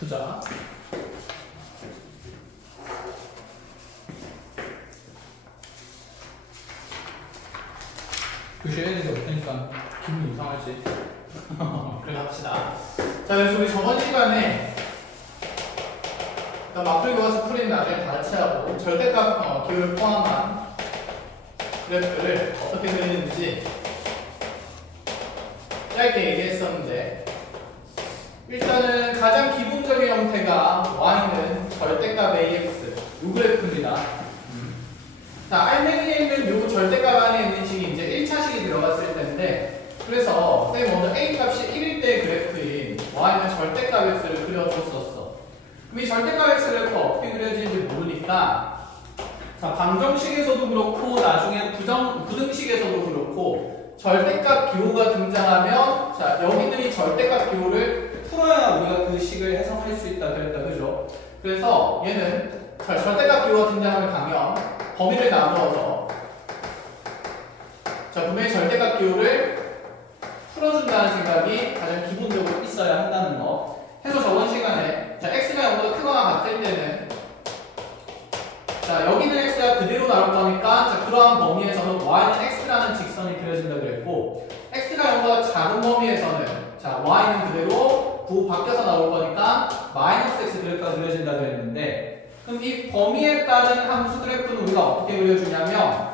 푸자. 교시해야 되는 게 없으니까 기분이 이상하지. 그래 갑시다. 자, 그래서 우리 저번 시간에 마플 교과서 풀이는 나중에 다 같이 하고 절대값 기호를 포함한 그래프를 어떻게 그리는지 짧게 얘기했었는데, 일단은 가장 기본적인 형태가 y는 절대값 ax 이 그래프입니다. 자, 알맹이에 있는 요 절대값 안에 있는 식이 이제 1차식이 들어갔을 텐데, 그래서 쌤 먼저 a 값이 1일 때 그래프인 y는 절대값 x를 그려줬었어. 그럼 이 절대값 x 그래프가 어떻게 그려지는지 모르니까, 자, 방정식에서도 그렇고 나중에 부등식에서도 그렇고 절대값 기호가 등장하면, 자, 여기 있는 이 절대값 기호를 풀어야 우리가 그 식을 해석할 수 있다 그랬다, 그죠? 그래서 얘는 절대값 기호가 등장하면 가면 범위를 나누어서, 자, 분명히 절대값 기호를 풀어준다는 생각이 가장 기본적으로 있어야 한다는 거 해서 저번 시간에, 자, x가 0보다 크거나 같을 때는, 자, 여기는 x가 그대로 나올 거니까, 자, 그러한 범위에서는 y는 x라는 직선이 그려진다 그랬고, x가 0보다 작은 범위에서는, 자, y는 그대로 부호 바뀌어서 나올 거니까 마이너스 x 그래프가 그려진다 그랬는데, 그럼 이 범위에 따른 함수 그래프는 우리가 어떻게 그려주냐면,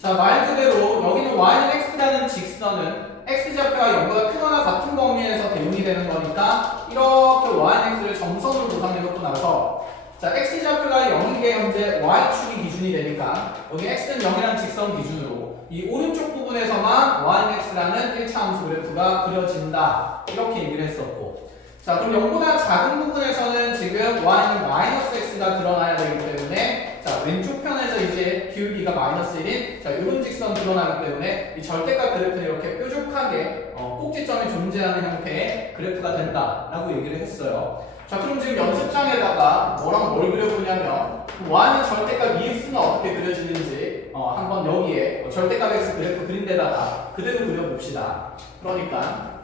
자, 말 그대로 여기는 y는 x라는 직선은 x좌표가 0보다 크거나 같은 범위에서 대응이 되는 거니까 이렇게 y는 x를 점선으로 보상해놓고 나서, 자, x좌표가 0이게 현재 y축이 기준이 되니까 여기 x는 0이라는 직선 기준으로 이 오른쪽 부분에서만 y는 x라는 1차 함수 그래프가 그려진다 이렇게 얘기를 했었고, 자, 그럼 0보다 작은 부분에서는 지금 y는 마이너스 x가 드러나야 되기 때문에, 자, 왼쪽 편에서 이제 기울기가 마이너스 1인, 자, 이런 직선 드러나기 때문에 이 절대값 그래프는 이렇게 뾰족하게 꼭지점이 존재하는 형태의 그래프가 된다라고 얘기를 했어요. 자, 그럼 지금 연습장에다가 뭐랑 뭘 그려보냐면, y는 절대값 ex는 어떻게 그려지는지 한번 여기에 절대값 x 그래프 그린 데다가 그대로 그려봅시다. 그러니까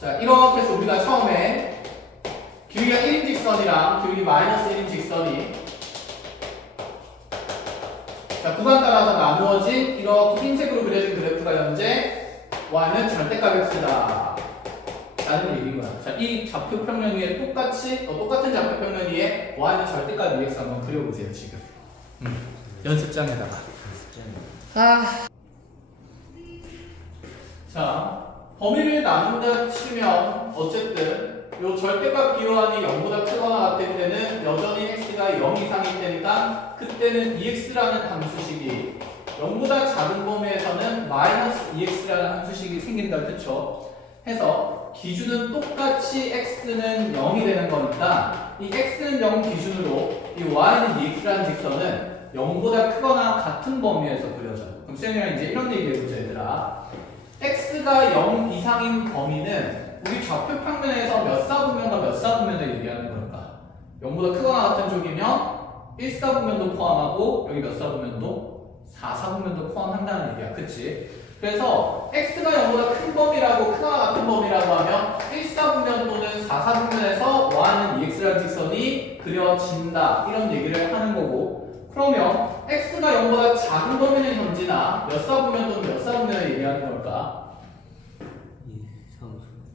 자, 이렇게 해서 우리가 처음에 기울기가 1인 직선이랑 기울기 마이너스 1인 직선이, 자, 구간 따라서 나누어진 이렇게 흰색으로 그려진 그래프가 현재 y는 절대값 x다 라는 얘기인 거야. 자, 이 좌표 평면 위에 똑같은 좌표 평면 위에 y는 절대값 x 한번 그려보세요, 지금. 연습장에다가. 자, 범위를 나눈다 치면 어쨌든 요 절대값 기호안이 0보다 크거나 같을 때는 여전히 x가 0 이상일 때니까 그때는 ex라는 함수식이, 0보다 작은 범위에서는 마이너스 ex라는 함수식이 생긴다, 그쵸? 해서 기준은 똑같이 x는 0이 되는 거니까 이 x는 0 기준으로 이 y는 ex라는 직선은 0보다 크거나 같은 범위에서 그려져요. 그럼 쌤이랑 이제 이런 얘기 해보자, 얘들아. x가 0 이상인 범위는 우리 좌표 평면에서 몇 사분면과 몇 사분면을 얘기하는 걸까? 0보다 크거나 같은 쪽이면 1사분면도 포함하고 여기 몇 사분면도? 4사분면도 포함한다는 얘기야, 그치? 그래서 x가 0보다 큰 범위라고, 크거나 같은 범위라고 하면 1사분면 또는 4사분면에서 y는 ex라는 직선이 그려진다 이런 얘기를 하는 거고, 그러면 x가 0보다 작은 범위는 현지나 몇 사분면 또는 몇 사분면을 얘기하는 걸까?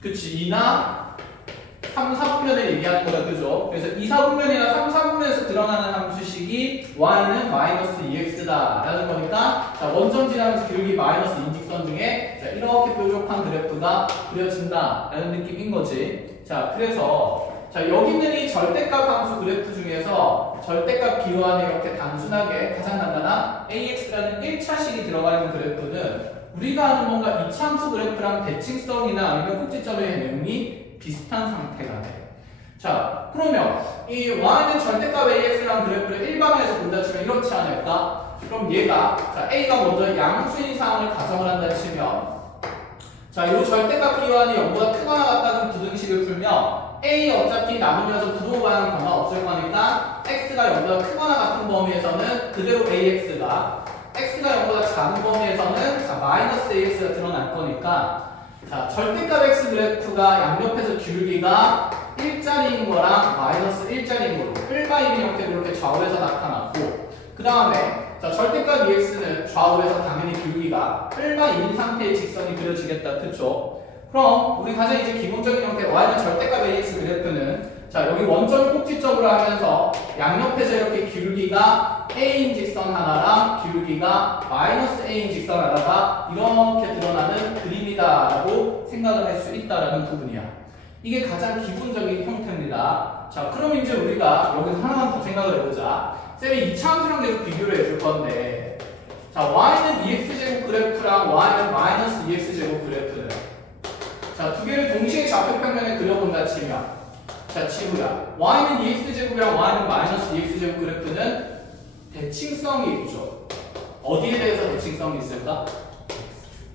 그치, 2나 3, 4분면을 얘기하는 거다, 그죠? 그래서 2, 4분면이나 3, 4분면에서 드러나는 함수식이 y는 마이너스 2x다 라는 거니까, 자, 원점 지나면서 기울기 마이너스 인직선 중에, 자, 이렇게 뾰족한 그래프가 그려진다 라는 느낌인 거지. 자, 그래서 자, 여기 있는 이 절대값 함수 그래프 중에서 절대값 기호안에 이렇게 단순하게 가장 간단한 AX라는 1차식이 들어가 있는 그래프는 우리가 아는 뭔가 2차 함수 그래프랑 대칭성이나 아니면 꼭지점의 내용이 비슷한 상태가 돼. 자, 그러면 이 y는 절대값 AX라는 그래프를 일반화해서 본다 치면 이렇지 않을까? 그럼 얘가, 자, A가 먼저 양수인 상황을 가정을 한다 치면, 자, 이 절대값 기호안이 0보다 크거나 같다는 부등식을 풀면 A 어차피 나누면서 부동 방향 관계없을 거니까 x가 0보다 크거나 같은 범위에서는 그대로 ax가 x가 0보다 작은 범위에서는 자, 마이너스 ax가 드러날 거니까 자, 절대값 x 그래프가 양옆에서 기울기가 1짜리인 거랑 마이너스 1짜리인 걸로 일반인 형태로 이렇게 좌우에서 나타났고 그 다음에 자, 절대값 ex는 좌우에서 당연히 기울기가 일반인 상태의 직선이 그려지겠다. 그쵸? 그럼 우리 가장 이제 기본적인 형태 y는 절대값 ax 그래프는 자, 여기 원점을 꼭지점으로 하면서 양옆에서 이렇게 기울기가 a인 직선 하나랑 기울기가 마이너스 a인 직선 하나가 이렇게 드러나는 그림이다라고 생각을 할 수 있다라는 부분이야. 이게 가장 기본적인 형태입니다. 자, 그럼 이제 우리가 여기서 하나만 더 생각을 해보자. 쌤이 이차함수랑 계속 비교를 해줄 건데 자, y는 2x제곱 그래프랑 y는 마이너스 2x제곱 그래프는 자, 두 개를 동시에 좌표평면에 그려본다 치면 자, 지우야. y는 2x제곱이랑 y는 마이너스 2x제곱 그래프는 대칭성이 있죠. 어디에 대해서 대칭성이 있을까?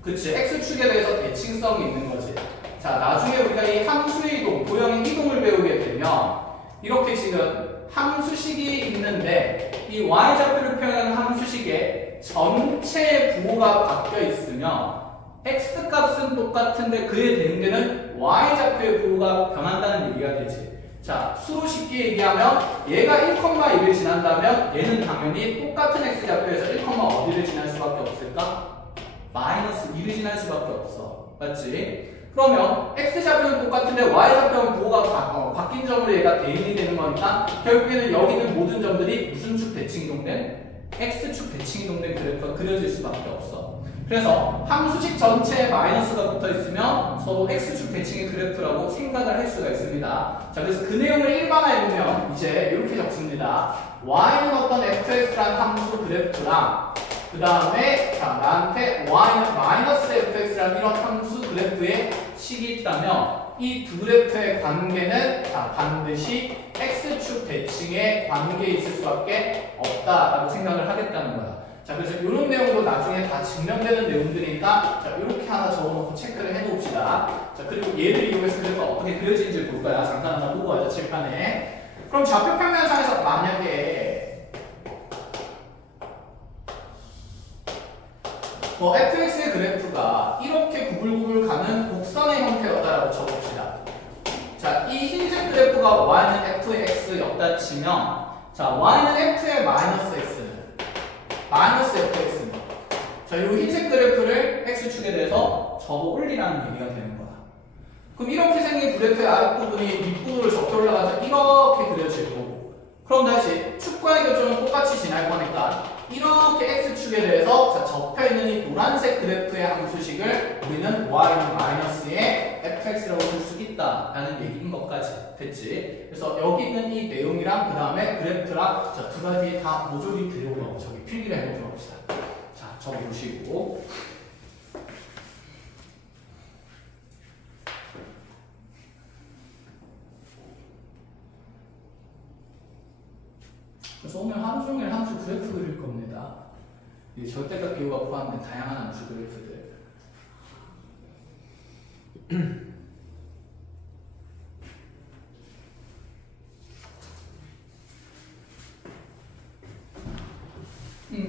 그치, x축에 대해서 대칭성이 있는 거지. 자, 나중에 우리가 이 함수의 이동, 도형의 이동을 배우게 되면 이렇게 지금 함수식이 있는데 이 y좌표를 표현하는 함수식에 전체 부호가 바뀌어 있으면 x값은 똑같은데 그에 대응되는 y좌표의 부호가 변한다는 얘기가 되지. 자, 수로 쉽게 얘기하면 얘가 1,1을 지난다면 얘는 당연히 똑같은 x좌표에서 1, 어디를 지날 수밖에 없을까? 마이너스 2를 지날 수밖에 없어. 맞지? 그러면 x좌표는 똑같은데 y좌표는 부호가 바뀐 점으로 얘가 대응이 되는 거니까 결국에는 여기 있는 모든 점들이 무슨 축 대칭 이동된? x축 대칭 이동된 그래프가 그려질 수밖에 없어. 그래서 함수식 전체에 마이너스가 붙어 있으면 서로 x축 대칭의 그래프라고 생각을 할 수가 있습니다. 자, 그래서 그 내용을 일반화해보면 이제 이렇게 적습니다. y는 어떤 fx라는 함수 그래프랑 그 다음에 자, 나한테 y는 마이너스 fx라는 이런 함수 그래프의 식이 있다면 이 두 그래프의 관계는 자, 반드시 x축 대칭의 관계에 있을 수밖에 없다라고 생각을 하겠다는 거야. 자, 그래서 이런 내용도 나중에 다 증명되는 내용들이니까 자, 이렇게 하나 적어놓고 체크를 해봅시다. 자, 그리고 얘를 이용해서 그래프가 어떻게 그려지는지 볼 거야. 잠깐 하나 보고 가자, 칠판에. 그럼 좌표평면상에서 만약에 fx의 그래프가 이렇게 구불구불 가는 곡선의 형태였다라고 적어봅시다. 자, 이 흰색 그래프가 y는 fx였다 치면 자, y는 f의 마이너스 x는 마이너스 fx입니다. 자, 이 흰색 그래프를 x축에 대해서 접어 올리라는 얘기가 되는 거야. 그럼 이렇게 생긴 그래프의 아랫부분이 윗부분으로 접혀 올라가서 이렇게 그려질 거고 그럼 다시 축과의 교점은 똑같이 지날 거니까 이렇게 x축에 대해서 자, 접혀있는 이 노란색 그래프의 함수식을 우리는 y는 마이너스의 fx라고 볼 수 있다라는 얘기인 것까지 됐지. 그래서 여기 있는 이 내용이랑 그 다음에 그래프랑 자, 두 가지 다 모조리 들여오고 저기 필기를 해보도록 합시다. 자, 적어보시고 그래서 오늘 하루 종일 함수 그래프 그릴 겁니다. 이 절대값 기호가 포함된 다양한 함수 그래프들.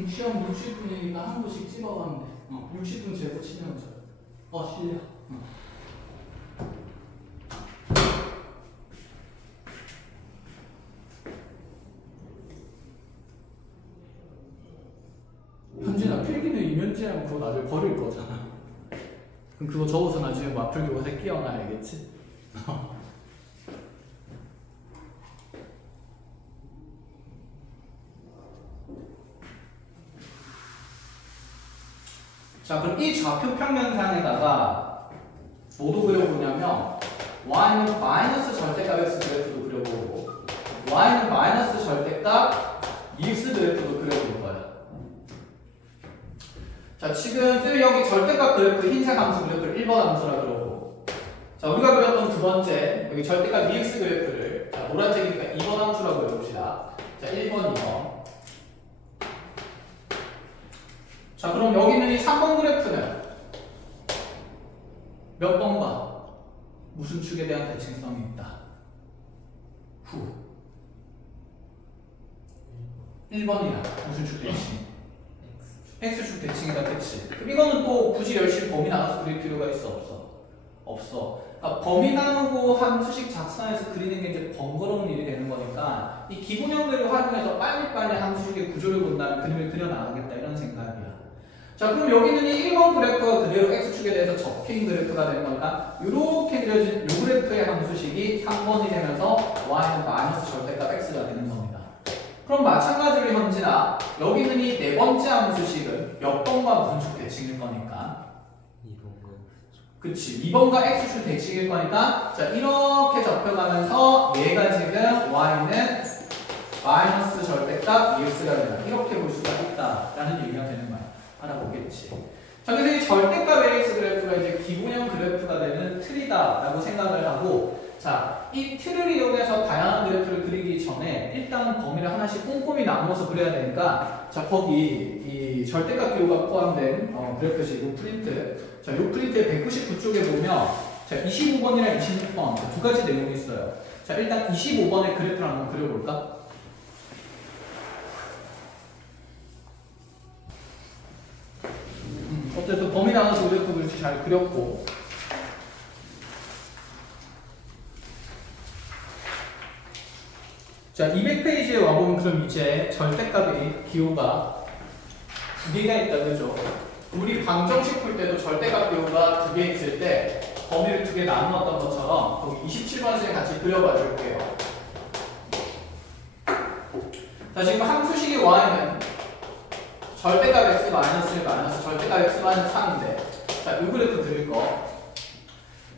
시험 60분이니까 한 분씩 찍어가면 돼. 60분 재고 치면 실려. 현진아, 필기는 이면지랑 그거 나중에 버릴 거잖아. 그럼 그거 적어서 나중에 뭐 앞을 교과서에 끼워놔야겠지? 자, 그럼 이 좌표 평면상에다가 뭐도 그려보냐면 y는 마이너스 절대값 x 그래프도 그려보고 y는 마이너스 절대값 2x 그래프도 그려볼 거야. 자, 지금 쌤이 여기 절대값 그래프 흰색 함수 그래프를 1번 함수라 그러고 자, 우리가 그렸던 두 번째 여기 절대값 2x 그래프를 자, 노란색이니까 2번 함수라고 그려봅시다. 자, 1번, 2번. 자, 그럼 여기 있는 이 3번 그래프는 몇 번과 무슨 축에 대한 대칭성이 있다? 1번이야. 무슨 축 대칭? x축 대칭이다. 그치? 그럼 이거는 또 굳이 열심히 범위 나눠서 그릴 필요가 있어? 없어? 없어. 그러니까 범위 나누고 함수식 작성해서 그리는 게 이제 번거로운 일이 되는 거니까 이 기본형들을 활용해서 빨리빨리 함수식의 구조를 본다면 그림을 그려나가겠다 이런 생각이야. 자, 그럼 여기는 이 1번 그래프가 그대로 x축에 대해서 접힌 그래프가 되는 거니까 이렇게 그려진 이 그래프의 함수식이 3번이 되면서 y는 마이너스 절대값 x가 되는 겁니다. 그럼 마찬가지로 현진아, 여기는 이 네 번째 함수식은 몇 번과 무슨 축 대칭일 거니까? 2번과 그치, 2번과 x축 대칭일 거니까 자, 이렇게 접혀가면서 얘가 지금 y는 마이너스 절대값 ex가 된다. 이렇게 볼 수가 있다라는 얘기가 되는 거야. 알아보겠지. 자, 그래서 이 절대값 ax 그래프가 이제 기본형 그래프가 되는 틀이다라고 생각을 하고, 자, 이 틀을 이용해서 다양한 그래프를 그리기 전에 일단 범위를 하나씩 꼼꼼히 나누어서 그려야 되니까, 자, 거기 이 절대값 기호가 포함된 그래프식 이 프린트, 자, 이 프린트의 199쪽에 보면 자, 25번이랑 26번 두 가지 내용이 있어요. 자, 일단 25번의 그래프를 한번 그려볼까? 어쨌든 범위 나눠서 그래프도 이렇게 잘 그렸고, 자, 200페이지에 와보면 그럼 이제 절대값의 기호가 두 개가 있다, 그죠? 우리 방정식 풀 때도 절대값 기호가 두 개 있을 때 범위를 두 개 나누었던 것처럼 거기 27번씩 같이 그려봐 줄게요. 자, 지금 함수식의 y는 절대값 x 마이너스 1 마이너스 절대값 x 마이너스 3인데, 자, 이 그래프 그릴 거.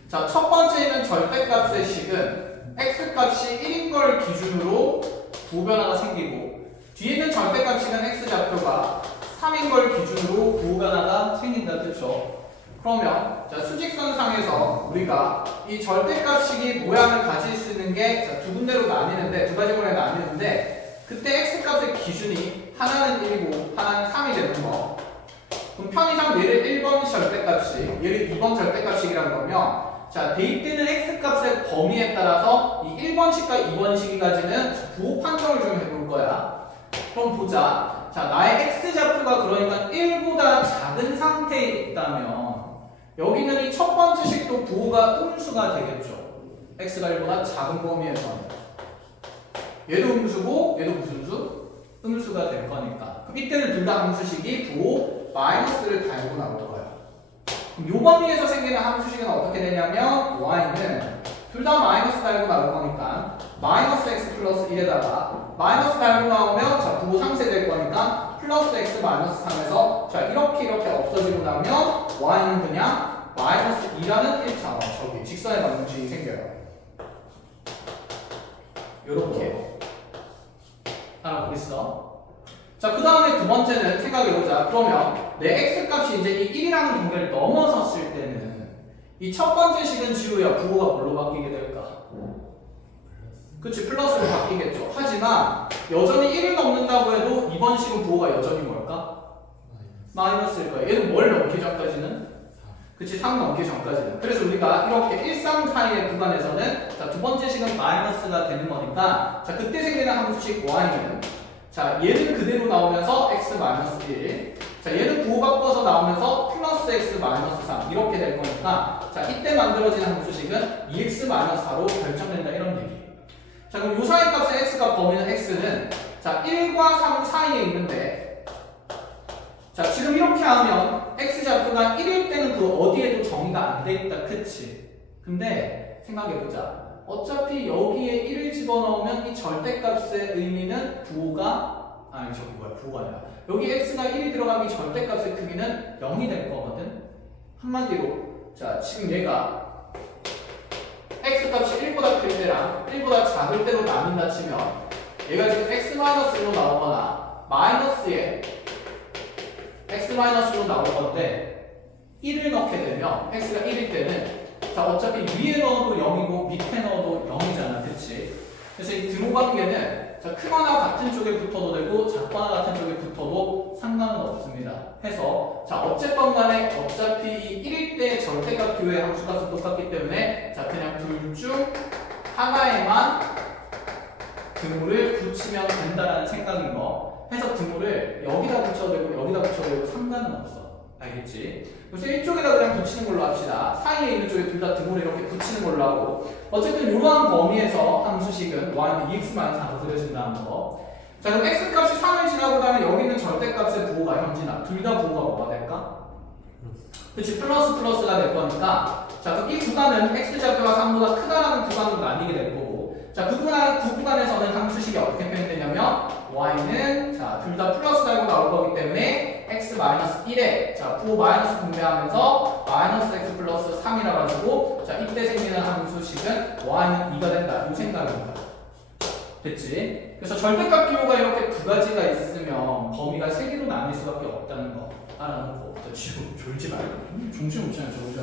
자, 첫 번째 있는 절대값의 식은 x 값이 1인 걸 기준으로 부호변화가 생기고, 뒤에 있는 절대값식은 x 좌표가 3인 걸 기준으로 부호변화가 생긴다, 그쵸? 그러면 자, 수직선상에서 우리가 이 절대값식이 모양을 가질 수 있는 게 두 군데로 나뉘는데, 두 가지 모양이 나뉘는데, 그때 x 값의 기준이 하나는 1이고 하나는 3이 되는 거. 그럼 편의상 얘를 1번 절대값식, 얘를 2번 절대값식이라는 거면, 자, 대입되는 x값의 범위에 따라서 이 1번식과 2번식이 가지는 부호 판정을 좀 해볼 거야. 그럼 보자. 자, 나의 x좌표가 그러니까 1보다 작은 상태에 있다면 여기는 이 첫 번째 식도 부호가 음수가 되겠죠. x가 1보다 작은 범위에서는. 얘도 음수고 얘도 무슨 수? 음수가 될 거니까. 그럼 이때는 둘 다 함수식이 부호 마이너스를 달고 나올 거야. 요 범위에서 생기는 함수식은 어떻게 되냐면 y는 둘 다 마이너스 달고 나올 거니까 마이너스 x 플러스 1에다가 마이너스 달고 나오면 자, 부호 상쇄될 거니까 플러스 x 마이너스 3에서 자, 이렇게 없어지고 나면 y는 그냥 마이너스 2라는 1차원 저기 직선의 방정식이 생겨요. 요렇게 알아보겠어? 자, 그 다음에 두 번째는 생각해보자. 그러면 내 x값이 이제 이 1이라는 경계를 넘어섰을 때는 이 첫 번째 식은 지우야 부호가 뭘로 바뀌게 될까? 그치, 플러스로 바뀌겠죠. 하지만 여전히 1을 넘는다고 해도 이번 식은 부호가 여전히 뭘까? 마이너스일 거야. 얘는 뭘 넘기 전까지는? 그치, 3 넘기 전까지는. 그래서 우리가 이렇게 1, 3 사이의 구간에서는 자, 두 번째 식은 마이너스가 되는 거니까 자, 그때 생기는 함수식 y는 자, 얘는 그대로 나오면서 x 마이너스 1. 자, 얘는 부호 바꿔서 나오면서 플러스 x 마이너스 3 이렇게 될 거니까 자, 이때 만들어진 함수식은 2x 마이너스 4로 결정된다 이런 얘기예요. 자, 그럼 요 사이 값의 x값 범위는 x는 자, 1과 3 사이에 있는데 자, 지금 이렇게 하면 x좌표가 1일 때는 그 어디에도 정의가 안 돼 있다. 그치? 근데 생각해보자. 어차피 여기에 1을 집어넣으면 이 절대값의 의미는 부호가 아니 저기 뭐야 부호가 아니라 여기 x가 1이 들어가면 이 절대값의 크기는 0이 될 거거든. 한마디로 자, 지금 얘가 x값이 1보다 클 때랑 1보다 작을 때로 나눈다 치면 얘가 지금 x-1로 나오거나 마이너스에 x-1로 나올 건데 1을 넣게 되면 x가 1일 때는 자, 어차피 위에 넣어도 0이고 밑에 넣어도 0이잖아. 그치? 그래서 이 등호 관계는 자, 크거나 같은 쪽에 붙어도 되고 작거나 같은 쪽에 붙어도 상관은 없습니다. 해서 자, 어쨌건 간에 어차피 1일 때 절대값 기호의 함수값은 똑같기 때문에 자, 그냥 둘 중 하나에만 등호를 붙이면 된다는 생각인 거. 해서 등호를 여기다 붙여도 되고 여기다 붙여도 되고 상관은 없어. 알겠지? 그래서 이쪽에다 그냥 붙이는 걸로 합시다. 사이에 있는 쪽에 둘 다 등호를 이렇게 붙이는 걸로 하고 어쨌든 이러한 범위에서 함수식은 y는 2x-4로 그려진다는 거. 자 그럼 x값이 3을 지나고 나면 여기 있는 절대값의 부호가 현진아. 둘 다 부호가 뭐가 될까? 그치 플러스 플러스가 될 거니까 자 이 구간은 x좌표가 3보다 크다라는 구간으로 나뉘게 될 거고 자 그 구간에서는 함수식이 어떻게 표현되냐면 y는 자 둘 다 플러스 달고 나올 거기 때문에 x-1에 자 부호 마이너스 분배하면서 마이너스 x 플러스 3이라 가지고 자 이때 생기는 함수식은 y는 2가 된다 이 생각입니다. 됐지? 그래서 절대값 기호가 이렇게 두 가지가 있으면 범위가 세 개로 나뉠 수밖에 없다는 거 알아놓고 자 지금 졸지 말고 정신 못 차려 졸지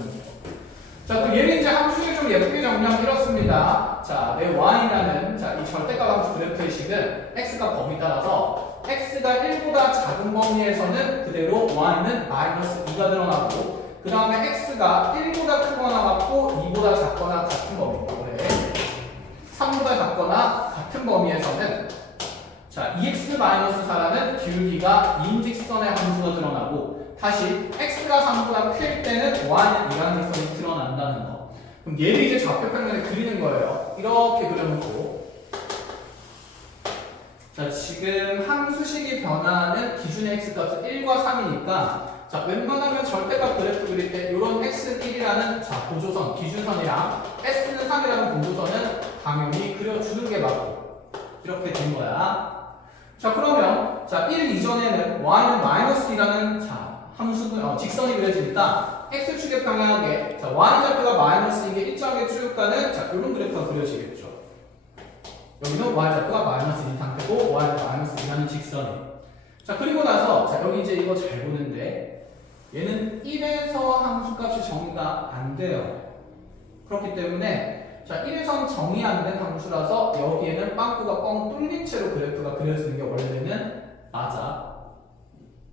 자, 또 얘는 이제 함수를 좀 예쁘게 정리하면 이렇습니다. 자, 내 y라는 자, 이 절대값 함수 그래프의 식은 x가 범위 따라서 x가 1보다 작은 범위에서는 그대로 y는 마이너스 2가 드러나고 그 다음에 x가 1보다 크거나 같고 2보다 작거나 같은 범위 그래 3보다 작거나 같은 범위에서는 자, 2x-4라는 기울기가 이인직선의 함수가 드러나고 다시 x가 3보다 클 때는 y는 이라는 직선이 드러난다는 거. 그럼 얘를 이제 좌표 평면에 그리는 거예요. 이렇게 그려놓고 자 지금 함수식이 변화하는 기준의 x값은 1과 3이니까 자 웬만하면 절대값 그래프 그릴 때 이런 x는 1이라는 자 보조선, 기준선이랑 s는 3이라는 보조선은 당연히 그려주는 게 맞고 이렇게 된 거야. 자 그러면 자 1 이전에는 y는 마이너스 2라는 자 함수는 직선이 그려지니까 x축에 평행하게 자 y좌표가 마이너스인 게 일정하게 쭉 가는 자 이런 그래프가 그려지겠죠. 여기는 y좌표가 마이너스인 상태고 y는 마이너스 2라는 직선이. 자 그리고 나서 자 여기 이제 이거 잘 보는데 얘는 1에서 함수값이 정의가 안 돼요. 그렇기 때문에 자 1에선 정의 안 된 함수라서 여기에는 빵꾸가 뻥 뚫린 채로 그래프가 그려지는 게 원래는 맞아.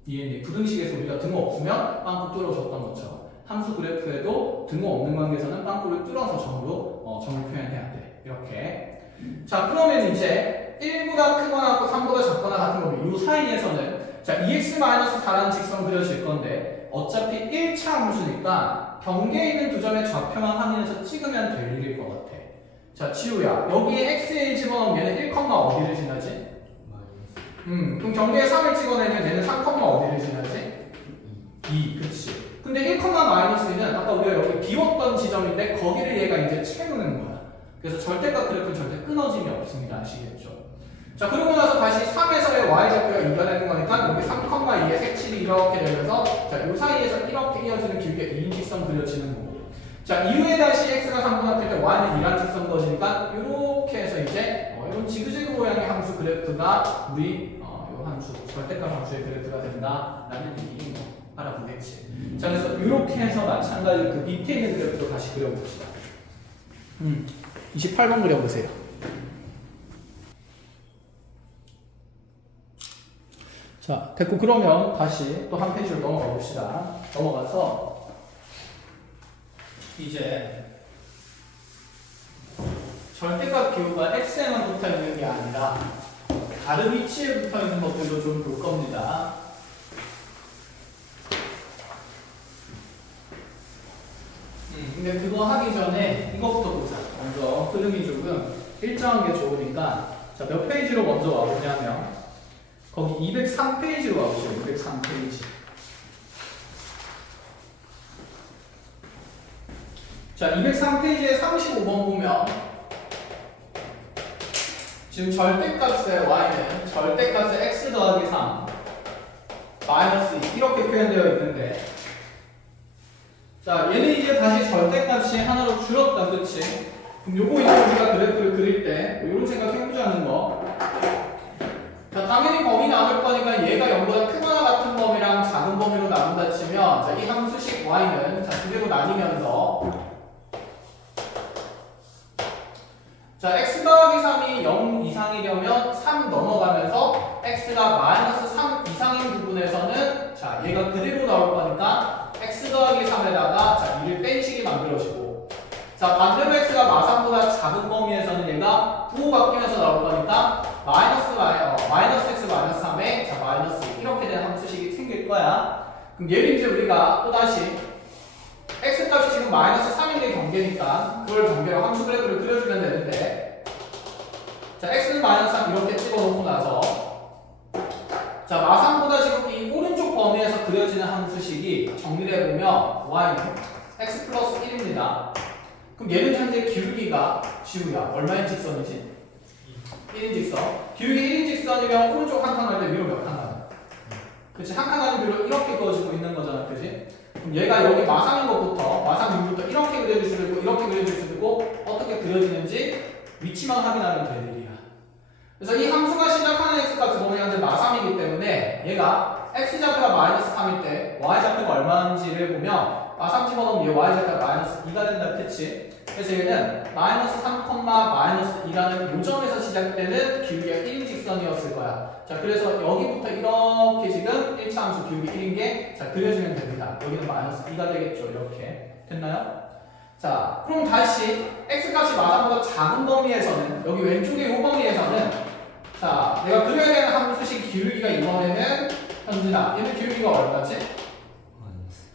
이해했니? 부등식에서 우리가 등호 없으면 빵꾸 뚫어줬던 것처럼 함수 그래프에도 등호 없는 관계에서는 빵꾸를 뚫어서 정으로 정을 표현해야 돼. 이렇게. 자 그러면 이제 1보다 크거나 같고 3보다 작거나 같은 범위 이 사이에서는 자 2x-4라는 직선 그려질 건데 어차피 1차 함수니까 경계에 있는 두 점의 좌표만 확인해서 찍으면 될 일일 것 같아. 자 지우야 여기에 x에 집어넣으면 얘는 1, 어디를 지나지? 그럼 경계에 3을 찍어내면 얘는 3, 어디를 지나지? 2, 그치. 근데 1, -2는 아까 우리가 여기 비웠던 지점인데 거기를 얘가 이제 채우는 거야. 그래서 절대값 그래프는 절대 끊어짐이 없습니다. 아시겠죠? 자, 그러고 나서 다시 3에서의 y좌표가 2가 되는 거니까 여기 3,2의 색칠이 이렇게 되면서 자, 요 사이에서 이렇게 이어지는 길게 2인 직선 그려지는 거고. 자, 이후에 다시 x가 3보다 클 때 y는 2란 직선 거지니까 이렇게 해서 이제 이런 지그재그 모양의 함수 그래프가 우리 함수, 절대값 함수의 그래프가 된다라는 얘기인 거 알아보겠지. 자, 그래서 이렇게 해서 마찬가지로 그 밑에 있는 그래프도 다시 그려봅시다. 28번 그려보세요. 자, 됐고 그러면 다시 또 한 페이지로 넘어가 봅시다. 넘어가서 이제 절대값 기호가 x에만 붙어 있는 게 아니라 다른 위치에 붙어 있는 것들도 좀 볼 겁니다. 근데 그거 하기 전에 이것부터 보자. 먼저 흐름이 조금 일정한 게 좋으니까 자, 몇 페이지로 먼저 와보냐면 거기 203페이지로 와보세요. 203페이지. 자, 203페이지에 35번 보면 지금 절대값의 y는 절대값의 x 더하기 3 마이너스 2 이렇게 표현되어 있는데 자 얘는 이제 다시 절대값이 하나로 줄었다. 그렇지? 그럼 요거 이제 우리가 그래프를 그릴 때 요런 생각 해보자는 거. 자 당연히 범위 나눌 거니까 얘가 0보다 크거나 같은 범위랑 작은 범위로 나눈다 치면 자, 이 함수식 y는 자, 두 개로 나뉘면서 자, x 더하기 3이 0 이상이려면 3 넘어가면서 x가 마이너스 3 이상인 부분에서는 자, 얘가 그대로 나올 거니까 x 더하기 3에다가 자, 2를 뺀 식이 만들어지고 자, 반대로 x가 마3보다 작은 범위에서는 얘가 부호 바뀌면서 나올 거니까 마이너스 x 마이너스 3에 자 마이너스 이렇게 된 함수식이 생길 거야. 그럼 얘를 이제 우리가 또다시 x 값이 지금 마이너스 3인데 경계니까 그걸 경계로 함수 그래프를 그려주면 되는데 자 x는 마이너스 3 이렇게 찍어놓고 나서 자 마상보다 지금 이 오른쪽 범위에서 그려지는 함수식이 정리를 해보면 y는 x 플러스 1입니다. 그럼 얘는 현재 기울기가 지우야 얼마인 직선이지? 1인 직선. 기울기 1인 직선이면 오른쪽 한 칸 갈 때 위로 몇 칸 가냐? 그치? 한 칸 가는 위로 이렇게 그어지고 있는 거잖아. 그치? 그럼 얘가 여기 마상인 것부터 마상 위부터 이렇게 그려질 수도 있고 이렇게 그려질 수도 있고 어떻게 그려지는지 위치만 확인하면 될 일이야. 그래서 이 함수가 시작하는 x값이 보면 현재 마상이기 때문에 얘가 x좌표가 마이너스 3일 때 y좌표가 얼마인지를 보면 마상 집어넣으면 얘 y좌표가 마이너스 2가 된다. 그치? 그래서 얘는 마이너스 3, 마이너스 2라는 요점에서 시작되는 기울기가 1인 직선이었을 거야. 자, 그래서 여기부터 이렇게 지금 1차 함수 기울기 1인 게 자, 그려지면 됩니다. 여기는 마이너스 2가 되겠죠. 이렇게. 됐나요? 자, 그럼 다시 x값이 마상보다 작은 범위에서는 여기 왼쪽의 이 범위에서는 자, 내가 그려야 되는 함수식 기울기가 이번에는 현진아, 얘는 기울기가 얼마지?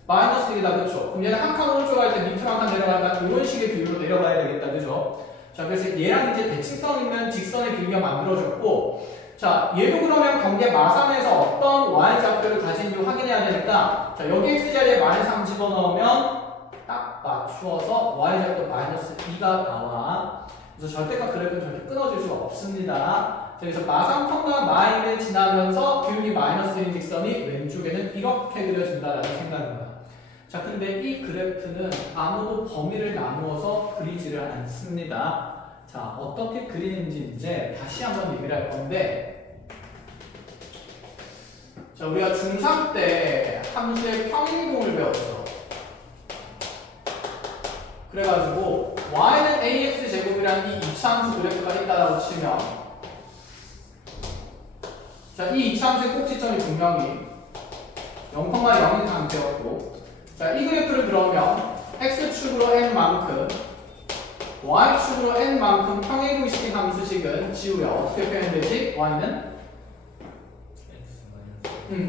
마이너스 1이다. 그쵸? 그럼 얘는 한 칸 오른쪽 갈 때 밑으로 한 칸 내려가니까 이런 식의 비율로 내려가야 되겠다. 그죠? 자, 그래서 얘랑 이제 대칭성 있는 직선의 길이가 만들어졌고, 자, 얘도 그러면 경계 마상에서 어떤 y좌표를 가진지 확인해야 되니까, 자, 여기 x자리에 마이너스 3 집어넣으면 딱 맞추어서 y좌표 마이너스 2가 나와. 그래서 절대값 그래프는 절대 끊어질 수가 없습니다. 자, 그래서 마상 턴과 마이를 지나면서 기울기 마이너스 1인 직선이 왼쪽에는 이렇게 그려진다라는 생각입니다. 자, 근데 이 그래프는 아무도 범위를 나누어서 그리지를 않습니다. 자, 어떻게 그리는지 이제 다시 한번 얘기를 할 건데, 자, 우리가 중3 때 함수의 평행이동을 배웠어. 그래가지고 y는 ax 제곱이라는 이 이차함수 그래프가 있다라고 치면, 자, 이 이차함수의 꼭지점이 분명히 0,0인 상태였고, 자, 이 그래프를 그러면 x축으로 n만큼 y축으로 n만큼 평행이동시킨 함수식은 지우야 어떻게 표현되지? y는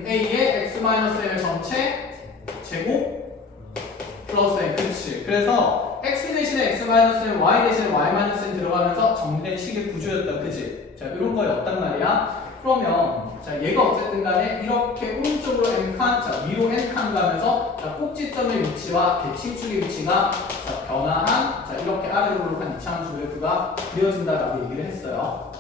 a의 x-n의 전체 제곱 플러스 n. 그치? 그래서 x 대신에 x-n, y 대신에 y-n 들어가면서 정리된 식의 구조였다. 그치? 자, 이런 거였단 말이야. 그러면 자, 얘가 어쨌든 간에 이렇게 오른쪽으로 n칸, 자, 위로 n칸 가면서 자, 꼭지점의 위치와 대칭축의 위치가 자, 변화한 자, 이렇게 아래로 한 이차함수 그래프가 그려진다라고 얘기를 했어요.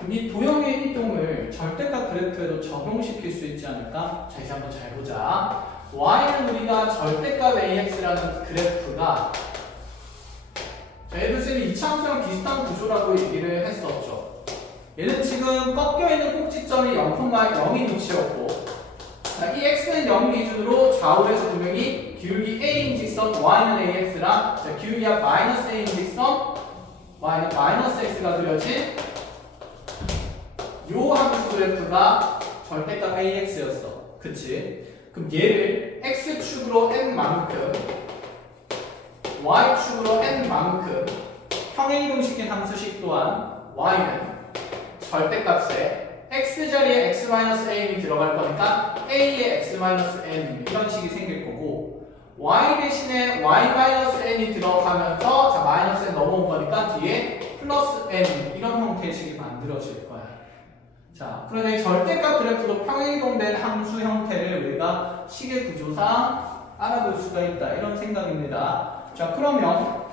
그럼 이 도형의 이동을 절대값 그래프에도 적용시킬 수 있지 않을까? 자, 이제 한번 잘 보자. y는 우리가 절대값 ax라는 그래프가 자, 얘도 지금 이차함수랑 비슷한 구조라고 얘기를 했었죠. 얘는 지금 꺾여있는 꼭지점이 0,0인 위치였고, 자, 이 x는 0 기준으로 좌우에서 분명히 기울기 a인 직선 y는 ax랑 자, 기울기가 마이너스 a인 직선 y는 마이너스 x가 그려진 요 함수 그래프가 절대값 ax였어. 그치? 그럼 얘를 x축으로 n만큼 y축으로 n만큼 평행이동시킨 함수식 또한 y는 절대값에 x자리에 x-n이 들어갈 거니까 a의 x-n 이런 식이 생길 거고, y 대신에 y-n이 들어가면서 자, 마이너스 n 넘어온 거니까 뒤에 플러스 n 이런 형태의 식이 만들어질 거야. 자, 그런데 절대값 그래프도 평행이동된 함수 형태를 우리가 식의 구조상 알아볼 수가 있다. 이런 생각입니다. 자, 그러면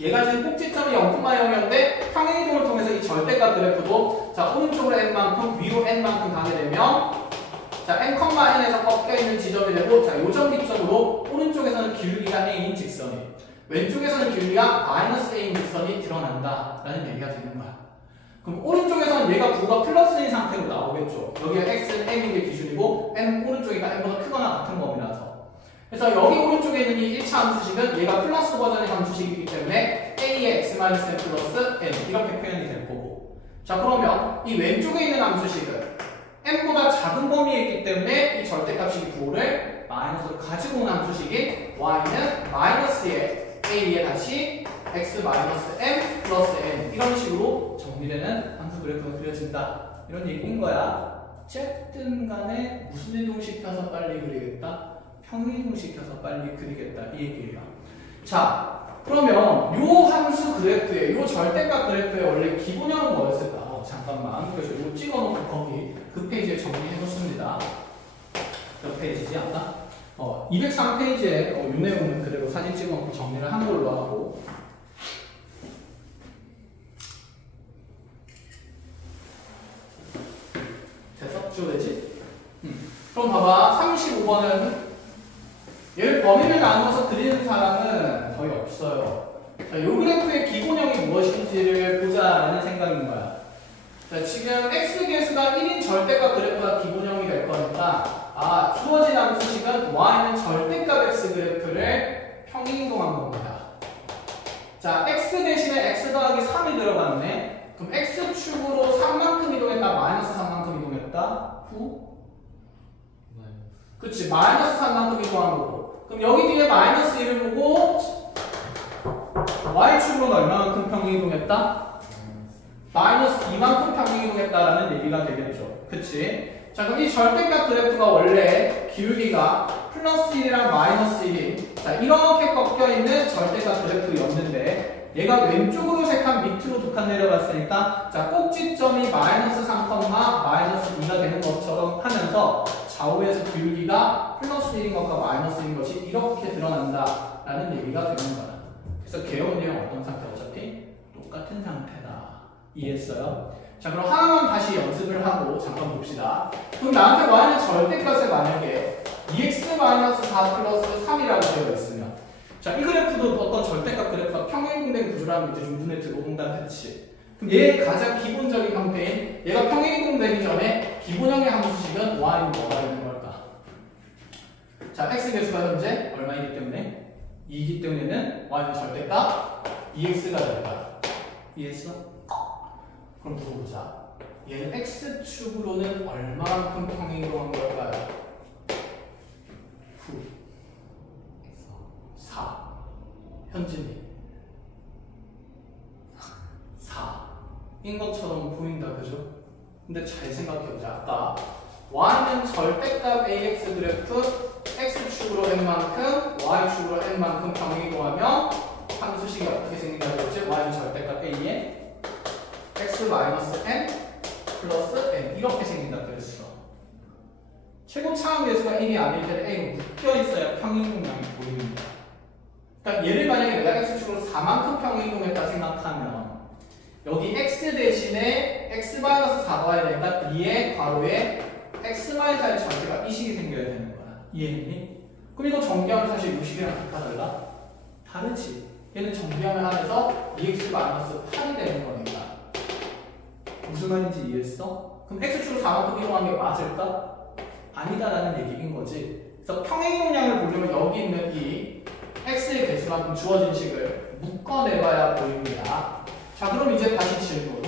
얘가 지금 꼭지점이 0,0이었는데 평행이동을 통해서 이 절대값 그래프도 자, 오른쪽으로 n만큼 위로 n만큼 가게 되면 자, n,n에서 꺾여있는 지점이 되고, 자, 요점 기점으로 오른쪽에서는 기울기가 a인 직선이, 왼쪽에서는 기울기가 마이너스 a인 직선이 드러난다 라는 얘기가 되는 거야. 그럼 오른쪽에서는 얘가 부가 플러스인 상태로 나오겠죠. 여기가 x는 n인 게 기준이고 n 오른쪽이가 n보다 크거나 같은 범위라서. 그래서 여기 오른쪽에 있는 이 1차 함수식은 얘가 플러스 버전의 함수식이기 때문에 a의 x-n 플러스 n 이렇게 표현이 될 거고, 자, 그러면 이 왼쪽에 있는 함수식은 n보다 작은 범위에 있기 때문에 이 절대값식 부호를 마이너스로 가지고 온 함수식인 y는 마이너스의 a에 다시 x-m 플러스 n 이런 식으로 정리되는 함수 그래프가 그려진다. 이런 얘기인 거야. 어쨌든 간에 무슨 이동시켜서 빨리 그리겠다? 평이동시켜서 빨리 그리겠다. 이 얘기예요. 자, 그러면 요 함수 그래프에, 요 절대값 그래프에 원래 기본형은 뭐였을까? 잠깐만. 그래서 이거 찍어놓고 거기 그 페이지에 정리해놓습니다. 몇 페이지지 아까? 203페이지에 요 내용은 그대로 사진 찍어놓고 정리를 한 걸로 하고. 됐어? 지워되지? 그럼 봐봐. 35번은 얘를 범위를 나누어서 그리는 사람은 거의 없어요. 자, 요 그래프의 기본형이 무엇인지를 보자라는 생각인 거야. 자, 지금 x계수가 1인 절대값 그래프가 기본형이 될 거니까 주어진 함수식은 y는 절대값 x 그래프를 평행이동한 겁니다. 자, x 대신에 x 더하기 3이 들어갔네. 그럼 x축으로 3만큼 이동했다, 마이너스 3만큼 이동했다, 후? 그치, 마이너스 3만큼 이동한 거고. 그럼 여기 뒤에 마이너스 1을 보고 y축으로는 얼마만큼 평행이동했다? 마이너스 2만큼 평행이동했다라는 얘기가 되겠죠. 그치? 자, 그럼 이 절대값 그래프가 원래 기울기가 플러스 1이랑 마이너스 1이 자, 이렇게 꺾여있는 절대값 그래프였는데 얘가 왼쪽으로 3칸 밑으로 2칸 내려갔으니까 자, 꼭지점이 마이너스 3, 마이너스 2가 되는 것처럼 하면서 좌우에서 기울기가 플러스 1인 것과 마이너스 1인 것이 이렇게 드러난다라는 얘기가 되는 거야. 그래서 개혁 내용 어떤 상태? 어차피 똑같은 상태다. 이해했어요? 자, 그럼 하나만 다시 연습을 하고 잠깐 봅시다. 그럼 나한테 y는 절대값에 만약에 2x-4 플러스 3이라고 되어 있으면 자, 이 그래프도 어떤 절대값 그래프가 평행이동된 구조라는 게 이제 좀 눈에 들어온다, 그치? 그럼 얘의 가장 기본적인 형태인 얘가 평행이동되기 전에 기본형의 함수식은 y는 뭐가 되는 걸까? 자, x계수가 현재 얼마이기 때문에? 2이기 때문에는 y는 절대값 2x가 될까? 이해했어? 그럼 물어보자. 얘는 x축으로는 얼마만큼 평행이동한 걸까요? 후 4 현진이 4인 것처럼 보인다, 그죠? 근데 잘 생각해보자. 아까 y는 절대값 ax 그래프 x축으로 n 만큼 y축으로 n 만큼 평행이동하면 함수식이 어떻게 생긴다고 했지? y는 절대값 a에 x-n 플러스 n 이렇게 생긴다 그랬어. 최고 차함계수가 1이 아닐 때는 a가 묶여있어야 평행이동량이 보입니다. 그러니까 얘를 만약에 내가 x축으로 4만큼 평행이동했다 생각하면 여기 x 대신에 x-4 더해야 되니까 2의 괄호에 x-1의 전체가 이 식이 생겨야 되는 거야. 이해했니? 그럼 이거 정비하면 사실 이 식이랑 달라? 다르지. 얘는 정비하면 안에서 2x-8이 되는 거니까. 무슨 말인지 이해했어? 그럼 x축으로 4만큼 이동한 게 맞을까? 아니다라는 얘기인 거지. 그래서 평행이동량을 보려면 여기 있는 이 x의 개수만큼 주어진 식을 묶어내봐야 보입니다. 자, 그럼 이제 다시 질문.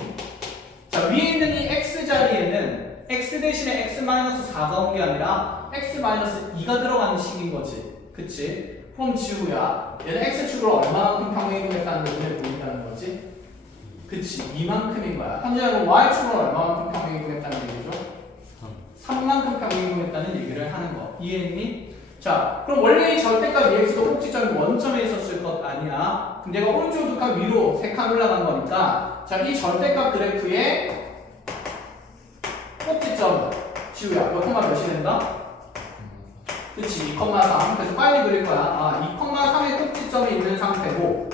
자, 위에 있는 이 x 자리에는 x 대신에 x-4가 온 게 아니라 x-2가 들어가는 식인 거지. 그치? 그럼 지우야, 얘는 x축으로 얼마만큼 평행이동했다는 게 눈에 보인다는 거지? 그치, 이만큼인 거야. 현재는 y축으로 얼마만큼 평행이동했다는 얘기죠? 3만큼 평행이동했다는 얘기를 하는 거. 이해했니? 자, 그럼 원래 이 절대값 EX도 꼭지점이 원점에 있었을 것 아니야? 그럼 내가 오른쪽 2칸 위로 3칸 올라간 거니까 자, 이 절대값 그래프의 꼭지점 지우야, 몇 콤마 몇이 된다? 그치, 2,3. 그래서 빨리 그릴 거야. 2,3의 꼭지점이 있는 상태고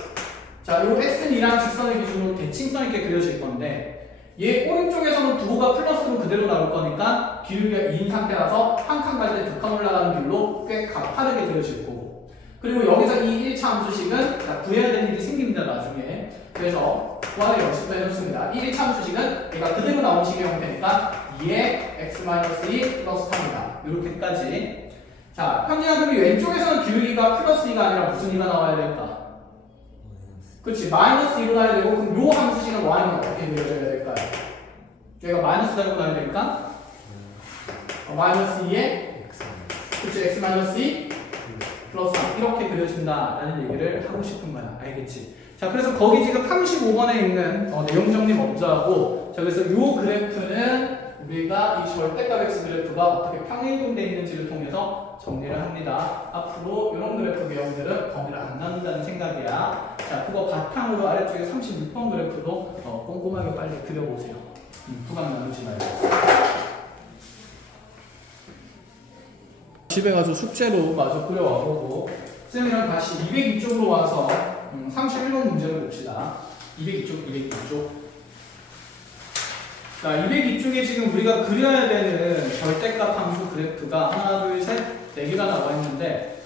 자, 요 x는 이랑 직선의 기준으로 대칭성 있게 그려질 건데 얘 오른쪽에서는 부호가 플러스로 그대로 나올 거니까 기울기가 2인 상태라서 한 칸 갈 때 2칸 올라가는 길로 꽤 가파르게 그려질 거고 그리고 여기서 이 1차 함수식은 자, 구해야 되는 일이 생깁니다, 나중에. 그래서 구하는 연습도 해줬습니다. 1차 함수식은 얘가 그대로 나온 식의 형태니까 2의 x-2 플러스 3이다. 이렇게까지. 자, 현진아, 그럼 왼쪽에서는 기울기가 플러스 2가 아니라 무슨 2가 나와야 될까? 그렇지, 마이너스 2로 나야 되고 그럼 요 함수식은 y는 어떻게 그려져야 될까요? 얘가 마이너스 달고 나야 되니까 마이너스 2에 그렇지, x-2 플러스 3 이렇게 그려진다라는 얘기를 하고 싶은 거야. 알겠지? 자, 그래서 거기 지금 35번에 있는 내용 정리 먼저 하고, 자, 그래서 이 그래프는 우리가 이 절대값 x 그래프가 어떻게 평행이동되어 있는지를 통해서 정리를 합니다. 앞으로 이런 그래프 개형들은 범위를 안 나눈다는 생각이야. 자, 그거 바탕으로 아래쪽에 36번 그래프도 꼼꼼하게 빨리 그려보세요. 부각 나누지 말고. 집에 가서 숙제로 마저 그려와보고, 쌤이랑 다시 202쪽으로 와서 31번 문제를 봅시다. 202쪽. 자, 202쪽에 지금 우리가 그려야 되는 절대값 함수 그래프가 하나, 둘, 셋, 4개가 나와 있는데,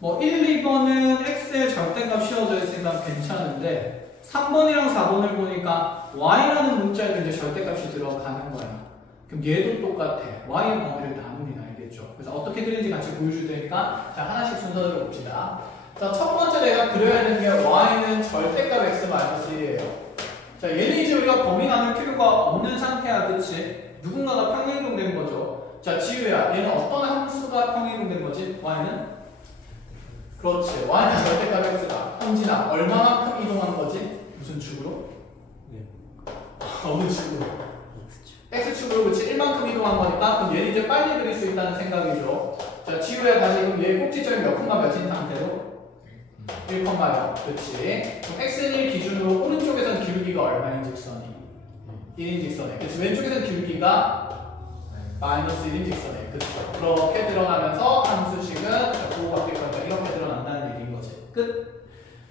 뭐 1, 2번은 x의 절대값 씌워져 있으니까 괜찮은데 3번이랑 4번을 보니까 y라는 문자에도 이제 절대값이 들어가는 거야. 그럼 얘도 똑같아. y의 범위를 나눕니다. 알겠죠? 그래서 어떻게 그리는지 같이 보여줄 테니까 자, 하나씩 순서대로 봅시다. 자, 첫 번째 내가 그려야 되는 게 y는 절대값 x-1이에요. 자, 얘는 이제 우리가 범위 나눌 필요가 없는 상태야, 그치? 누군가가 평행이동된 거죠. 자, 지우야, 얘는 어떤 함수가 평행이동된 거지? y는? 그렇지, y는 절대값 x다. 현진아, 얼마만큼 이동한 거지? 무슨 축으로? 네. 어느 축으로? x축으로, 그치? 1만큼 이동한 거니까 그럼 얘는 이제 빨리 그릴 수 있다는 생각이죠. 자, 지우야, 다시 그럼 얘 꼭지점이 몇 콤마 몇인 상태로? 1,0. 그렇지. 그럼 x는 1 기준으로 오른쪽에서는 기울기가 얼마인 직선이? 1인 직선에. 그렇지. 왼쪽에서는 기울기가 마이너스 1인 직선에. 그렇죠. 그렇게 드러나면서 함수식은 부호 바뀔 거니까 이렇게 드러난다는 얘기인 거지. 끝.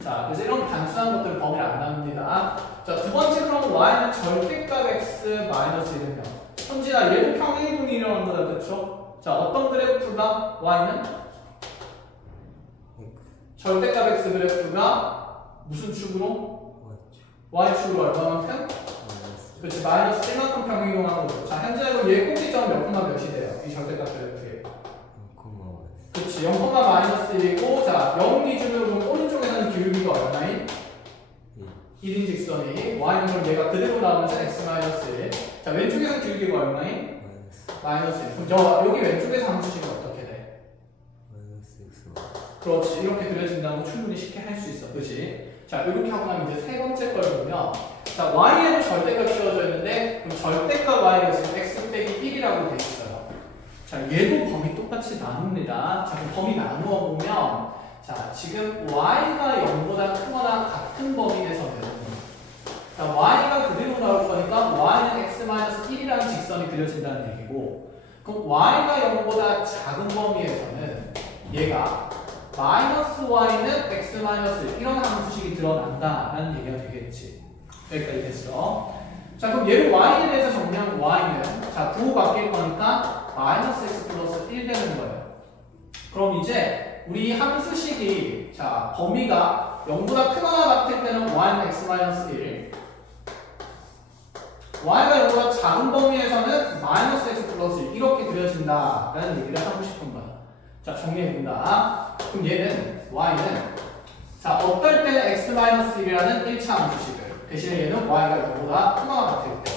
자, 그래서 이런 단순한 것들은 범위를 안 나눕니다. 자, 두 번째 그럼 y는 절대값 x 마이너스 1이면 현진아, 얘도 평행이동이라는 거다. 그렇죠? 자, 어떤 그래프가 y는? 절대값 x 그래프가 무슨 축으로? y축으로 얼마만큼? 그렇지, 마이너스 1만큼 평행이동하는 거죠. 자, 현재 그럼 얘 꼭지점 몇 콤마 몇이 돼요? 이 절대값 그래프에. 그렇지, 0, 마이너스 1이고, 자, 0 기준으로 그럼 오른쪽에서는 기울기가 얼마인? 1인 직선이, y는 그럼 얘가 그대로 나오면서 x 마이너스 1. 자, 왼쪽에서는 기울기가 얼마인? 마이너스 1. 그럼 여기 왼쪽에서 함수식은 어떻게 돼? 그렇지, 이렇게 그려진다면 충분히 쉽게 할 수 있어. 그치? 자, 이렇게 하고 나면 이제 세 번째 걸 보면, 자, y에도 절대값 씌워져 있는데, 그럼 절대값 y가 지금 x 빼기 1이라고 돼 있어요. 자, 얘도 범위 똑같이 나눕니다. 자, 그럼 범위 나누어 보면, 자, 지금 y가 0보다 크거나 같은 범위에서는, 자, y가 그대로 나올 거니까 y는 x-1이라는 직선이 그려진다는 얘기고, 그럼 y가 0보다 작은 범위에서는 얘가 마이너스 y는 x-1 이런 함수식이 드러난다라는 얘기가 되겠지. 여기까지 됐어. 자, 그럼 얘를 y에 대해서 정리하면 y는 자, 부호 바뀔 거니까 마이너스 x 플러스 1 되는 거예요. 그럼 이제 우리 함수식이 자, 범위가 0보다 크거나 같을 때는 y는 x-1 y가 0보다 작은 범위에서는 마이너스 x 플러스 1 이렇게 그려진다라는 얘기를 하고 싶은 거야. 자, 정리해본다. 그럼 얘는 y는 자, 어떨 때는 x-1이라는 1차 함수식을 대신에 얘는 y가 0보다 크거나 같을 때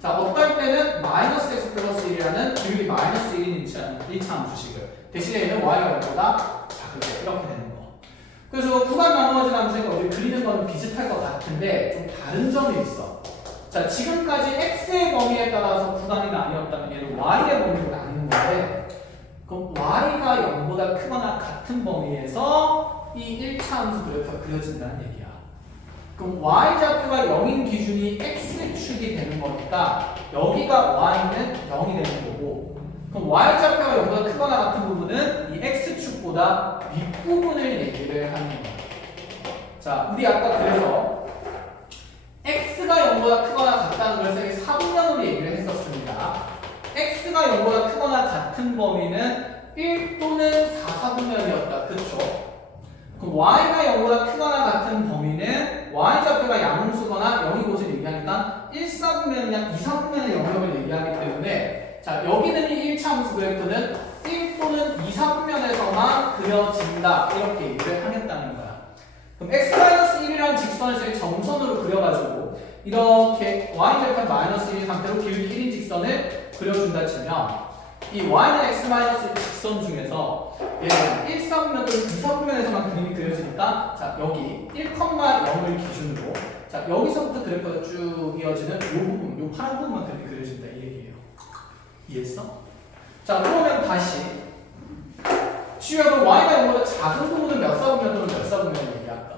자, 어떨 때는 마이너스 x 플러스 1이라는 기울기 마이너스 1인 1차 함수식을 대신에 얘는 y가 0보다 작을 때 이렇게 되는 거. 그래서 구간 나누어진 함수가 우리 그리는 거는 비슷할 것 같은데 좀 다른 점이 있어. 자, 지금까지 x의 범위에 따라서 구간이 나뉘었다면 얘는 y의 범위로 나뉘는 건데 그럼 y가 0보다 크거나 같은 범위에서 이 1차 함수 그래프가 그려진다는 얘기야. 그럼 y좌표가 0인 기준이 x축이 되는 거니까 여기가 y는 0이 되는 거고 그럼 y좌표가 0보다 크거나 같은 부분은 이 x축보다 윗부분을 얘기를 하는 거야. 자, 우리 아까 그래서 x가 0보다 크거나 같다는 걸 쌤이 4분면으로 얘기를 했었습니다. x가 0보다 크거나 같은 범위는 1 또는 4사분면이었다. 그쵸? 그럼 y가 0보다 크거나 같은 범위는 y좌표가 양수거나 0이 곳을 얘기하니까 1사분면이나 2사분면의 영역을 얘기하기 때문에 자, 여기는 이 1차 함수 그래프는 1 또는 2사분면에서만 그려진다. 이렇게 얘기를 하겠다는 거야. 그럼 x-1이라는 직선을 정선으로 그려가지고 이렇게 y좌표 마이너스 1인 상태로 기울기 1인 직선을 그려준다 치면 이 y는 x-1 직선 중에서 얘는 1사분면 또는 2사분면에서만 그림이 그려지니까 자 여기 1,0을 기준으로 자 여기서부터 그래프가 쭉 이어지는 요 부분, 요 파란 부분만 그렇게 그려진다 이 얘기예요. 이해했어? 자 그러면 다시 지우야 y가 0보다 작은 부분은 몇 사분면 또는 몇 사분면 얘기할까?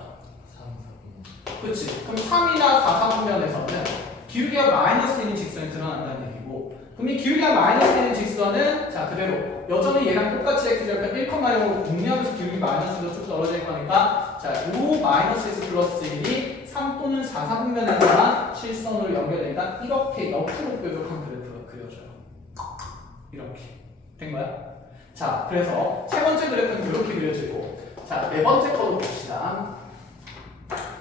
3사분. 그치? 그럼 3이나 4사분면에서는 기울기가 마이너스인 직선이 드러난다는 얘기고 그럼 이 기울기가 마이너스인 직선은 자 그대로 여전히 얘랑 똑같이 x절편 1,0로 공유하면서 기울기 마이너스로 쭉 떨어질 거니까 자 요 마이너스 x 플러스 1이 3 또는 4사분면에서만 실선으로 연결되니까 이렇게 옆으로 뾰족한 그래프가 그려져요. 이렇게 된 거야? 자 그래서 세 번째 그래프는 이렇게 그려지고 자 네 번째 거도 봅시다.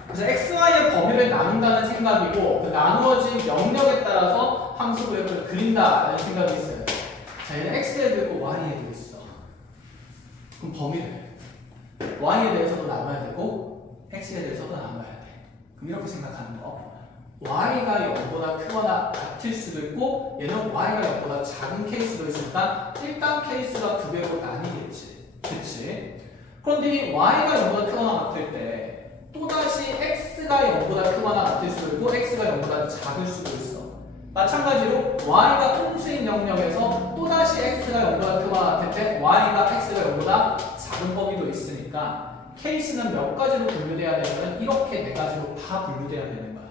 그래서 xy의 범위를 나눈다는 생각이고 그 나누어진 영역에 따라서 함수 그래프를 그린다라는 생각이 있어요. 자 얘는 x에도 있고 y에도 있어. 그럼 범위를 y에 대해서도 나눠야 되고 x에 대해서도 나눠야 돼. 그럼 이렇게 생각하는 거. y가 0보다 크거나 같을 수도 있고 얘는 y가 0보다 작은 케이스도 있으니까 일단 케이스가 두 개로 나뉘겠지. 그치? 그런데 이 y가 0보다 크거나 같을 때 또다시 x가 0보다 크거나 같을 수도 있고 x가 0보다 작을 수도 있어. 마찬가지로 y가 음수인 영역에서 또다시 x가 0보다 크거나 같을 때 y가 x가 0보다 작은 범위도 있으니까 케이스는 몇 가지로 분류돼야 되냐면 이렇게 네 가지로 다 분류돼야 되는 거야.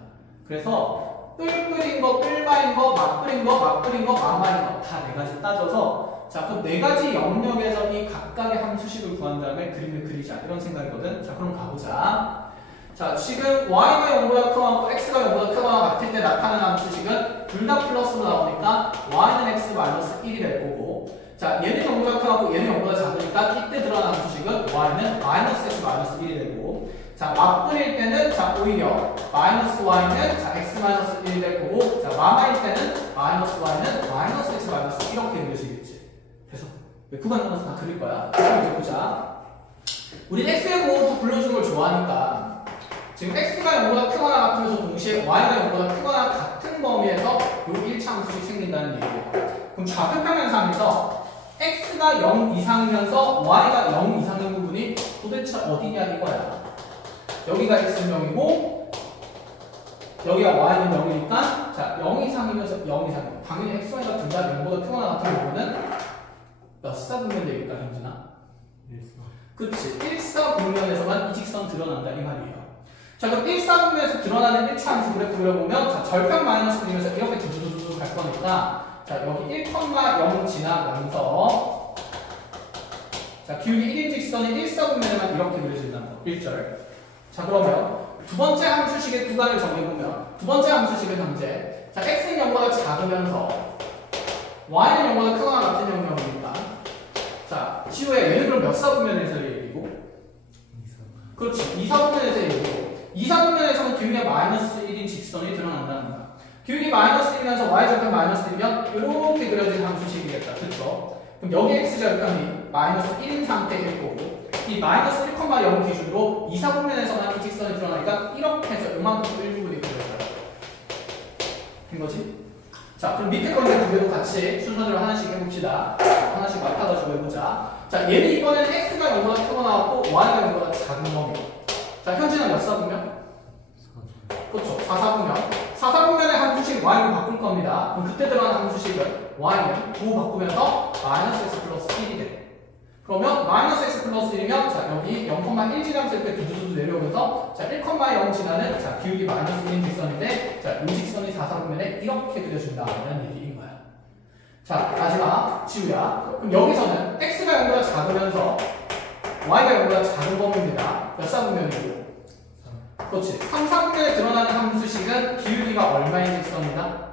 그래서 뿔뿔인 거, 뿔마인 거, 막뿔인 거, 막뿔인 거, 막마인 거 다 네 가지 따져서 자 그럼 네 가지 영역에서 이 각각의 함수식을 구한 다음에 그림을 그리자 이런 생각이거든. 자 그럼 가보자. 자 지금 y가 0보다 크거나 x가 0보다 크거나 같을 때 나타나는 함수식은 둘 다 플러스로 나오니까 y는 x 마이너스 1이 될 거고 자 얘는 0보다 크고 얘는 0보다 작으니까 이때 들어가는 함수식은 y는 마이너스 x 마이너스 1이 되고 자 맞분일 때는 자 오히려 마이너스 y는 자 x 마이너스 1이 될 거고 자 마마일 때는 마이너스 y는 마이너스 x 마이너스 이렇게 그려지겠지. 그래서 구간 나눠서 다 그릴 거야. 그럼 이제 보자. 우리 x의 보호도 불러주는 걸 좋아하니까 지금 x가 0보다 크거나 같으면서 동시에 y가 0보다 크거나 같은 범위에서 요 1차 함수식 생긴다는 얘기예요. 그럼 좌표평면상에서 x가 0 이상이면서 y가 0 이상인 부분이 도대체 어디냐 이거야. 여기가 x는 0이고 여기가 y는 0이니까 자 0 이상이면서 0 이상 당연히 x, y가 둘 다 0보다 크거나 같은 부분은 몇 사분면 되겠다 현진아? 1사. 그치 1사분면에서만 이 직선 드러난다 이 말이에요. 자 그럼 1사분면에서 드러나는 1차 함수 그래프 그려보면 자 절편 마이너스 되면서 이렇게 두두두두 갈 거니까 자 여기 1,0 지나가면서 자 기울기 1인 직선이 1사분면에만 이렇게 그려진다는 거 1절. 자 그러면 두 번째 함수식의 구간을 정해보면 두 번째 함수식은 현재 자 x는 0보다 작으면서 y는 0보다 크거나 같은 영역이니까 자 지우야 얘는 그럼 몇 사분면에서의 얘기고? 2사. 그렇지 2사분면에서의 얘기고 2사분면에서는 기울기가 마이너스 1인 직선이 드러난다는 거야. 기울기 마이너스 1이면서 y절편 마이너스 1이면 이렇게 그려진 함수식이겠다. 그렇죠? 그럼 여기 x절편이 마이너스 1인 상태일 거고 이 마이너스 1,0 기준으로 2사분면에서만 이 직선이 드러나니까 이렇게 해서 이만큼 일부분이 그려져요. 된 거지? 자 그럼 밑에 거 이제 두 개도 같이 순서대로 하나씩 해봅시다. 하나씩 맡아가지고 해보자. 자 얘는 이번에는 x가 0보다 크거나 같고 y가 0보다 작은 범위. 자 현재는 몇 사분면? 4. 그렇죠. 4사분면. 4사분면의 함수식 y로 바꿀 겁니다. 그럼 그때 들어가는 함수식은 y는 9 바꾸면서 마이너스 x 플러스 1이 돼. 그러면 마이너스 x 플러스 1이면 자 여기 0,1 지나면서 이렇게 두두두 내려오면서 자 1,0 지나는 자 기울기 마이너스 1인 직선인데 자 이 직선이 4사분면에 이렇게 그려준다는 얘기인 거야. 자 마지막 지우야. 그럼 여기서는 x가 0보다 작으면서 y가 0보다 작은 범위입니다. 몇 사분면이고? 3. 그렇지. 3사분면에 드러나는 함수식은 기울기가 얼마인 직선이다?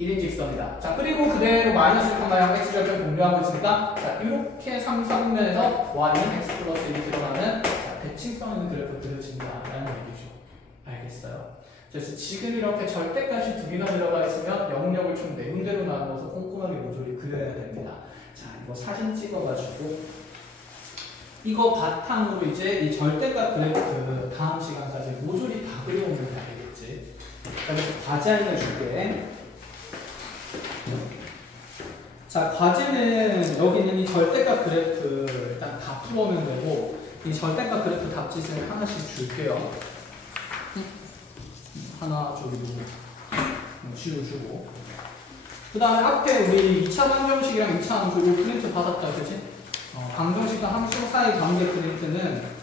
1인 직선이다. 자 그리고 그대로 마이너스 1,0 x절편 공유하고 있으니까 자 이렇게 3사분면에서 y는 x 플러스 1이 드러나는 자, 대칭성 있는 그래프 그려진다라는 얘기죠. 알겠어요? 그래서 지금 이렇게 절대값이 두 개나 들어가 있으면 영역을 총 네 군데로 나누어서 꼼꼼하게 모조리 그려야 됩니다. 자 이거 사진 찍어가지고 이거 바탕으로 이제 이 절대값 그래프 다음 시간까지 모조리 다 그려오면 되겠지. 자 그래서 과제 알려줄게. 자, 과제는 여기 있는 이 절대값 그래프 일단 다 풀어오면 되고, 이 절대값 그래프 답짓을 하나씩 줄게요. 하나 저기도 지우 주고. 그 다음에 앞에 우리 2차 방정식이랑 2차 함수 요 프린트 받았다, 그지? 방정식과 함수 사이 관계 프린트는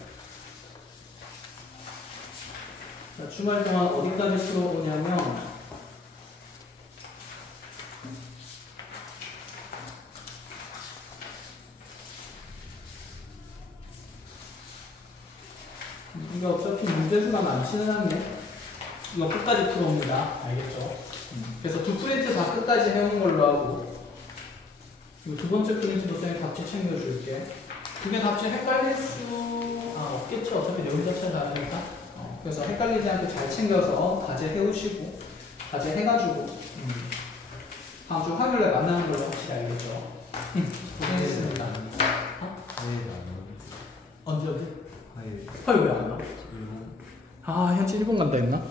자, 주말 동안 어디까지 풀어보냐면 이게 어차피 문제수가 많지는 않네. 이거 끝까지 풀어옵니다. 알겠죠? 그래서 두 프린트 다 끝까지 해오는 걸로 하고, 이거 두 번째 프린트도 쌤이 답지 챙겨줄게. 그게 답지 헷갈릴 수 없겠죠. 어차피 내용 자체를 다 하니까. 그래서 헷갈리지 않게 잘 챙겨서 과제 해오시고, 과제 해가지고 다음 주 화요일에 만나는 걸로 확실히 알겠죠? 고생했습니다. 언제? 화요일 왜 안 와? 현지 일본 간다 했나?